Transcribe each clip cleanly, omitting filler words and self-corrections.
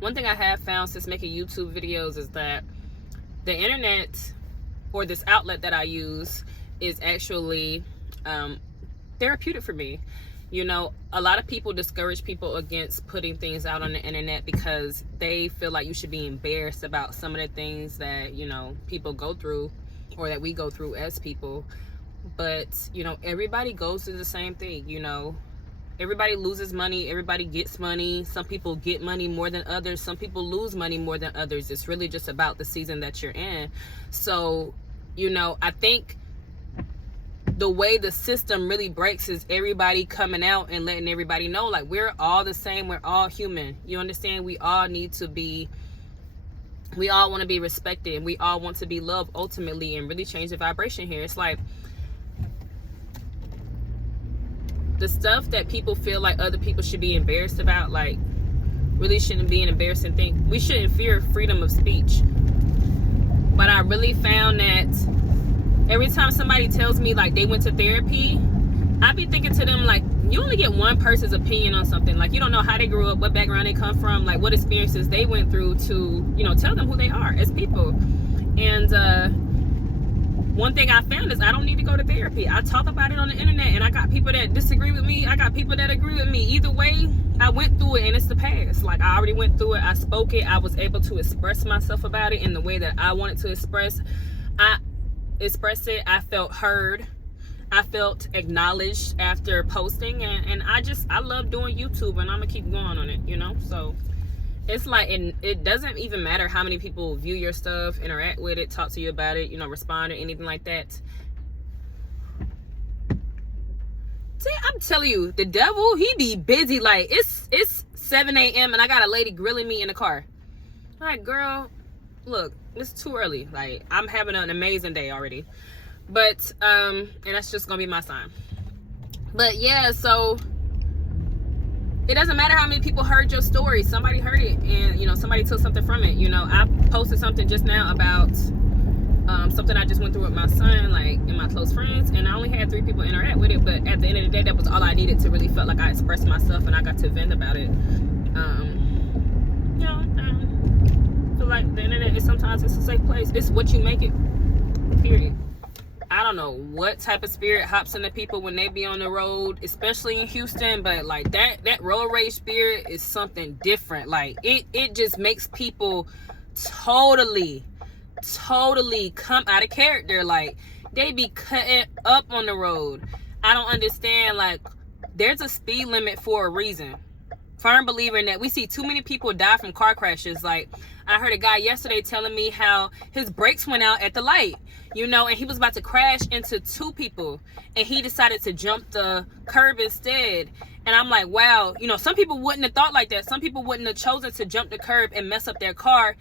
one thing I have found since making YouTube videos is that the internet, or this outlet that I use, is actually therapeutic for me. You know, a lot of people discourage people against putting things out on the internet because they feel like you should be embarrassed about some of the things that, you know, people go through, or that we go through as people. But, you know, everybody goes through the same thing. You know, everybody loses money, everybody gets money. Some people get money more than others, some people lose money more than others. It's really just about the season that you're in. So, you know, I think the way the system really breaks is everybody coming out and letting everybody know, like, we're all the same, we're all human. You understand? We all want to be respected, and we all want to be loved ultimately, and really change the vibration here. It's like the stuff that people feel like other people should be embarrassed about, like, really shouldn't be an embarrassing thing. We shouldn't fear freedom of speech. But I really found that every time somebody tells me, like, they went to therapy, I be thinking to them, like, you only get one person's opinion on something. Like, you don't know how they grew up, what background they come from, like, what experiences they went through to, you know, tell them who they are as people. And one thing I found is I don't need to go to therapy. I talk about it on the internet, and I got people that disagree with me. I got people that agree with me. Either way, I went through it, and it's the past. Like, I already went through it. I spoke it. I was able to express myself about it in the way that I wanted to express. I expressed it. I felt heard. I felt acknowledged after posting, and I love doing YouTube, and I'm gonna keep going on it, you know. So it's like, it doesn't even matter how many people view your stuff, interact with it, talk to you about it, you know, respond or anything like that. See, I'm telling you, the devil, he be busy. Like, it's 7 a.m. and I got a lady grilling me in the car. Like, girl, look, it's too early. Like, I'm having an amazing day already. But and that's just gonna be my sign. But yeah, so it doesn't matter how many people heard your story. Somebody heard it, and, you know, somebody took something from it. You know, I posted something just now about something I just went through with my son, like, and my close friends, and I only had 3 people interact with it. But at the end of the day, that was all I needed to really feel like I expressed myself, and I got to vent about it. You know, I feel like the internet is sometimes, it's a safe place. It's what you make it. Period. I don't know what type of spirit hops into people when they be on the road, especially in Houston, but like that road rage spirit is something different. Like, it just makes people totally come out of character. Like, they be cutting up on the road. I don't understand. Like, there's a speed limit for a reason. Firm believer in that. We see too many people die from car crashes. Like, I heard a guy yesterday telling me how his brakes went out at the light, you know, and he was about to crash into 2 people, and he decided to jump the curb instead. And I'm like, wow, you know, some people wouldn't have thought like that. Some people wouldn't have chosen to jump the curb and mess up their car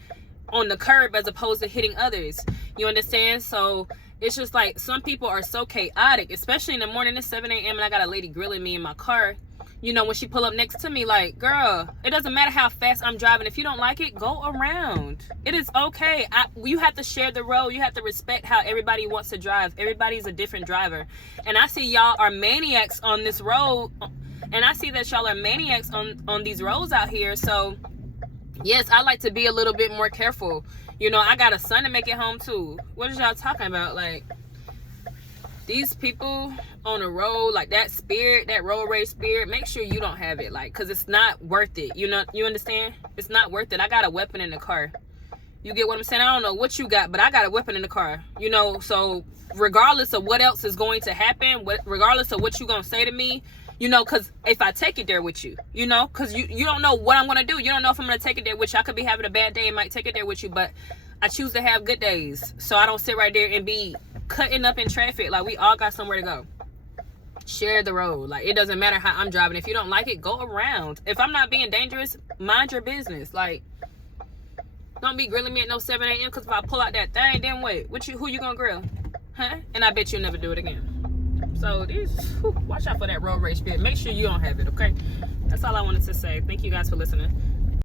on the curb as opposed to hitting others. You understand? So it's just like, some people are so chaotic, especially in the morning. It's 7 a.m. and I got a lady grilling me in my car. You know, when she pull up next to me, like, girl, it doesn't matter how fast I'm driving. If you don't like it, go around. It is okay. You have to share the road. You have to respect how everybody wants to drive. Everybody's a different driver. And I see y'all are maniacs on this road. And I see that y'all are maniacs on these roads out here. So, yes, I like to be a little bit more careful. You know, I got a son to make it home, too. What is y'all talking about? Like, these people on the road, like, that spirit, that road rage spirit, make sure you don't have it, like, because it's not worth it. You know, you understand? It's not worth it. I got a weapon in the car. You get what I'm saying? I don't know what you got, but I got a weapon in the car. You know, so regardless of what else is going to happen, regardless of what you're going to say to me, you know, because if I take it there with you, you know, because you don't know what I'm going to do. You don't know if I'm going to take it there with you. I could be having a bad day and might take it there with you, but I choose to have good days. So I don't sit right there and be cutting up in traffic. Like, we all got somewhere to go. Share the road. Like, it doesn't matter how I'm driving. If you don't like it, go around. If I'm not being dangerous, mind your business. Like, don't be grilling me at no 7 a.m. because if I pull out that thing, then wait, who you gonna grill? Huh? And I bet you'll never do it again. So watch out for that road rage spirit. Make sure you don't have it, okay? That's all I wanted to say. Thank you guys for listening.